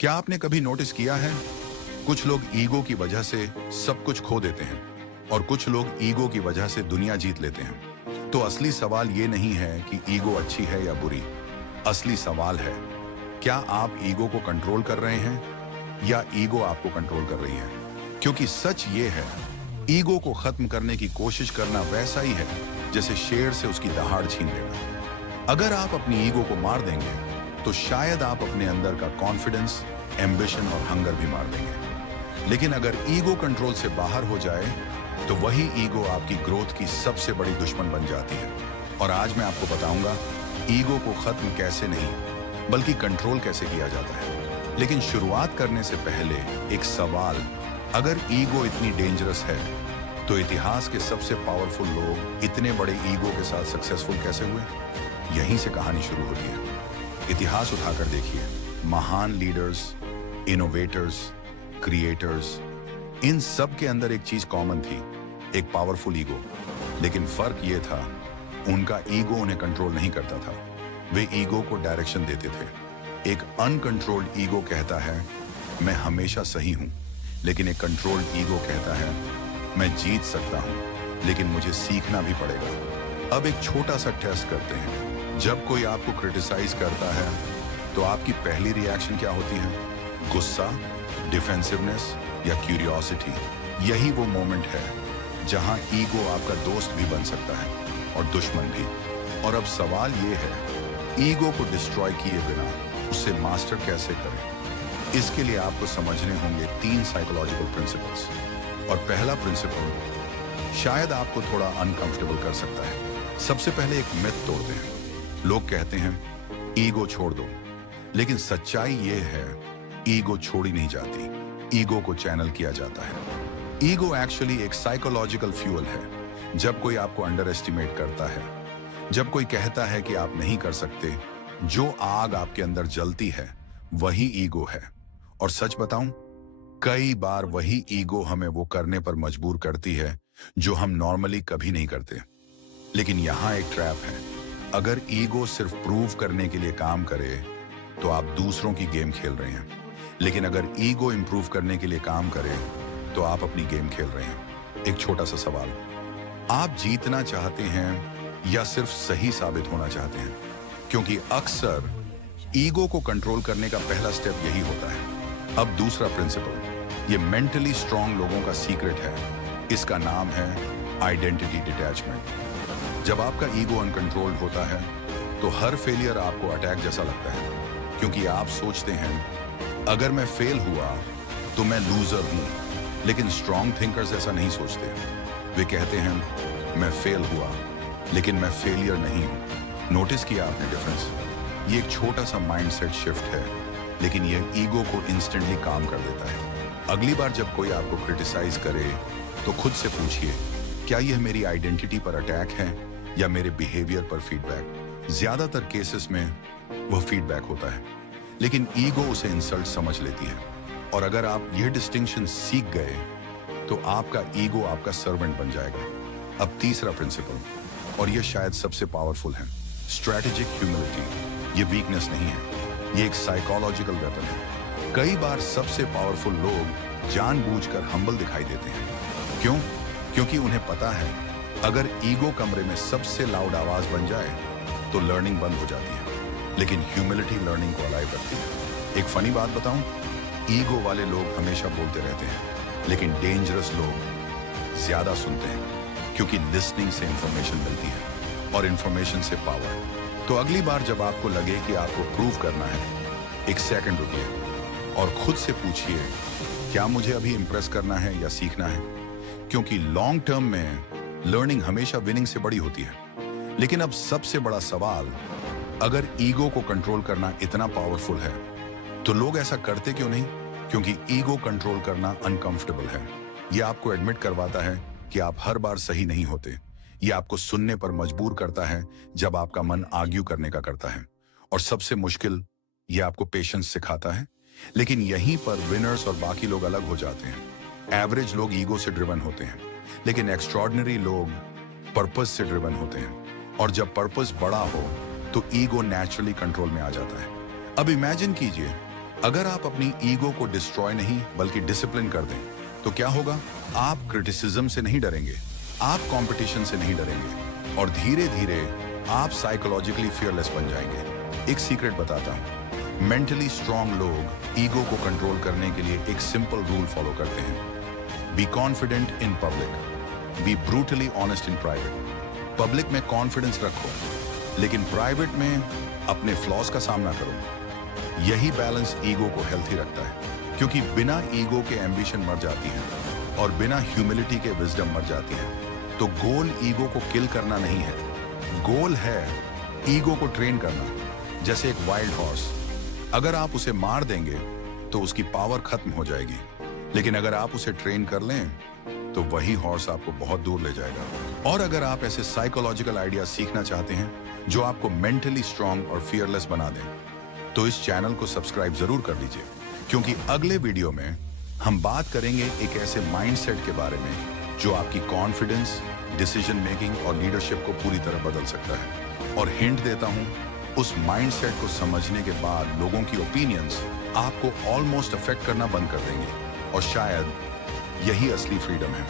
क्या आपने कभी नोटिस किया है, कुछ लोग ईगो की वजह से सब कुछ खो देते हैं और कुछ लोग ईगो की वजह से दुनिया जीत लेते हैं। तो असली सवाल ये नहीं है कि ईगो अच्छी है या बुरी। असली सवाल है, क्या आप ईगो को कंट्रोल कर रहे हैं या ईगो आपको कंट्रोल कर रही है। क्योंकि सच ये है, ईगो को खत्म करने की कोशिश करना वैसा ही है जैसे शेर से उसकी दहाड़ छीन लेना। अगर आप अपनी ईगो को मार देंगे तो शायद आप अपने अंदर का कॉन्फिडेंस, एम्बिशन और हंगर भी मार देंगे। लेकिन अगर ईगो कंट्रोल से बाहर हो जाए तो वही ईगो आपकी ग्रोथ की सबसे बड़ी दुश्मन बन जाती है। और आज मैं आपको बताऊंगा ईगो को खत्म कैसे नहीं बल्कि कंट्रोल कैसे किया जाता है। लेकिन शुरुआत करने से पहले एक सवाल, अगर ईगो इतनी डेंजरस है तो इतिहास के सबसे पावरफुल लोग इतने बड़े ईगो के साथ सक्सेसफुल कैसे हुए। यहीं से कहानी शुरू होती है। इतिहास उठाकर देखिए, महान लीडर्स, इनोवेटर्स, क्रिएटर्स, इन सब के अंदर एक चीज कॉमन थी, एक पावरफुल ईगो। लेकिन फर्क ये था, उनका ईगो उन्हें कंट्रोल नहीं करता था, वे ईगो को डायरेक्शन देते थे। एक अनकंट्रोल्ड ईगो कहता है मैं हमेशा सही हूं, लेकिन एक कंट्रोल्ड ईगो कहता है मैं जीत सकता हूं लेकिन मुझे सीखना भी पड़ेगा। अब एक छोटा सा टेस्ट करते हैं। जब कोई आपको क्रिटिसाइज करता है तो आपकी पहली रिएक्शन क्या होती है? गुस्सा, डिफेंसिवनेस या क्यूरियोसिटी। यही वो मोमेंट है जहां ईगो आपका दोस्त भी बन सकता है और दुश्मन भी। और अब सवाल ये है, ईगो को डिस्ट्रॉय किए बिना उसे मास्टर कैसे करें। इसके लिए आपको समझने होंगे 3 साइकोलॉजिकल प्रिंसिपल्स। और पहला प्रिंसिपल शायद आपको थोड़ा अनकंफर्टेबल कर सकता है। सबसे पहले एक मिथ तोड़ते हैं। लोग कहते हैं ईगो छोड़ दो, लेकिन सच्चाई ये है ईगो छोड़ी नहीं जाती, ईगो को चैनल किया जाता है। ईगो एक्चुअली एक साइकोलॉजिकल फ्यूल है। जब कोई आपको अंडर एस्टिमेट करता है, जब कोई कहता है कि आप नहीं कर सकते, जो आग आपके अंदर जलती है वही ईगो है। और सच बताऊं, कई बार वही ईगो हमें वो करने पर मजबूर करती है जो हम नॉर्मली कभी नहीं करते। लेकिन यहां एक ट्रैप है, अगर ईगो सिर्फ प्रूव करने के लिए काम करे तो आप दूसरों की गेम खेल रहे हैं। लेकिन अगर ईगो इंप्रूव करने के लिए काम करे तो आप अपनी गेम खेल रहे हैं। एक छोटा सा सवाल, आप जीतना चाहते हैं या सिर्फ सही साबित होना चाहते हैं? क्योंकि अक्सर ईगो को कंट्रोल करने का पहला स्टेप यही होता है। अब दूसरा प्रिंसिपल, ये मेंटली स्ट्रांग लोगों का सीक्रेट है। इसका नाम है आइडेंटिटी डिटैचमेंट। जब आपका ईगो अनकंट्रोल्ड होता है तो हर फेलियर आपको अटैक जैसा लगता है, क्योंकि आप सोचते हैं अगर मैं फेल हुआ तो मैं लूजर हूं। लेकिन स्ट्रांग थिंकर्स ऐसा नहीं सोचते। वे कहते हैं मैं फेल हुआ लेकिन मैं फेलियर नहीं हूं। नोटिस किया आपने डिफरेंस? ये एक छोटा सा माइंडसेट शिफ्ट है, लेकिन यह ईगो को इंस्टेंटली काम कर देता है। अगली बार जब कोई आपको क्रिटिसाइज करे तो खुद से पूछिए, क्या यह मेरी आइडेंटिटी पर अटैक है या मेरे बिहेवियर पर फीडबैक? ज्यादातर केसेस में वह फीडबैक होता है, लेकिन ईगो उसे इंसल्ट समझ लेती है। और अगर आप यह डिस्टिंक्शन सीख गए तो आपका ईगो आपका सर्वेंट बन जाएगा। अब तीसरा प्रिंसिपल, और यह शायद सबसे पावरफुल है, स्ट्रैटेजिक ह्यूमिलिटी। ये वीकनेस नहीं है, ये एक साइकोलॉजिकल वेपन है। कई बार सबसे पावरफुल लोग जानबूझकर हम्बल दिखाई देते हैं। क्यों? क्योंकि उन्हें पता है अगर ईगो कमरे में सबसे लाउड आवाज बन जाए तो लर्निंग बंद हो जाती है। लेकिन ह्यूमिलिटी लर्निंग को अलाइव रखती है। एक फनी बात बताऊं, ईगो वाले लोग हमेशा बोलते रहते हैं, लेकिन डेंजरस लोग ज्यादा सुनते हैं, क्योंकि लिसनिंग से इंफॉर्मेशन मिलती है और इंफॉर्मेशन से पावर। तो अगली बार जब आपको लगे कि आपको प्रूव करना है, एक सेकंड रुकिए और खुद से पूछिए, क्या मुझे अभी इंप्रेस करना है या सीखना है? क्योंकि लॉन्ग टर्म में लर्निंग हमेशा विनिंग से बड़ी होती है। लेकिन अब सबसे बड़ा सवाल, अगर ईगो को कंट्रोल करना इतना पावरफुल है तो लोग ऐसा करते क्यों नहीं? क्योंकि ईगो कंट्रोल करना अनकंफर्टेबल है। यह आपको एडमिट करवाता है कि आप हर बार सही नहीं होते। यह आपको सुनने पर मजबूर करता है जब आपका मन आर्ग्यू करने का करता है। और सबसे मुश्किल, यह आपको पेशेंस सिखाता है। लेकिन यहीं पर विनर्स और बाकी लोग अलग हो जाते हैं। एवरेज लोग ईगो से ड्रिवन होते हैं, लेकिन एक्स्ट्रॉर्डिनरी लोग पर्पस से ड्रिवन होते हैं। और जब पर्पस बड़ा हो तो ईगो नेचुरली कंट्रोल में आ जाता है। अब इमेजिन कीजिए अगर आप अपनी ईगो को डिस्ट्रॉय नहीं बल्कि डिसिप्लिन कर दें, तो क्या होगा? आप क्रिटिसिज्म से नहीं डरेंगे, आप कंपटीशन से नहीं डरेंगे और धीरे धीरे आप साइकोलॉजिकली फियरलेस बन जाएंगे। एक सीक्रेट बताता हूं। मेंटली स्ट्रांग लोग ईगो को कंट्रोल करने के लिए एक सिंपल रूल फॉलो करते हैं। Be confident in public, B brutally honest in private. Public में कॉन्फिडेंस रखो, लेकिन प्राइवेट में अपने फ्लॉज का सामना करो। यही बैलेंस ईगो को हेल्थी रखता है, क्योंकि बिना ईगो के एम्बिशन मर जाती है और बिना ह्यूमिलिटी के विजडम मर जाती है। तो गोल ईगो को किल करना नहीं है, गोल है ईगो को ट्रेन करना। जैसे एक वाइल्ड हॉर्स, अगर आप उसे मार देंगे तो उसकी पावर खत्म हो जाएगी, लेकिन अगर आप उसे ट्रेन कर लें तो वही हॉर्स आपको बहुत दूर ले जाएगा। और अगर आप ऐसे साइकोलॉजिकल आइडिया सीखना चाहते हैं जो आपको मेंटली स्ट्रांग और फियरलेस बना दें, तो इस चैनल को सब्सक्राइब जरूर कर लीजिए, क्योंकि अगले वीडियो में हम बात करेंगे एक ऐसे माइंडसेट के बारे में जो आपकी कॉन्फिडेंस, डिसीजन मेकिंग और लीडरशिप को पूरी तरह बदल सकता है। और हिंट देता हूं, उस माइंडसेट को समझने के बाद लोगों की ओपिनियंस आपको ऑलमोस्ट अफेक्ट करना बंद कर देंगे, और शायद यही असली फ्रीडम है।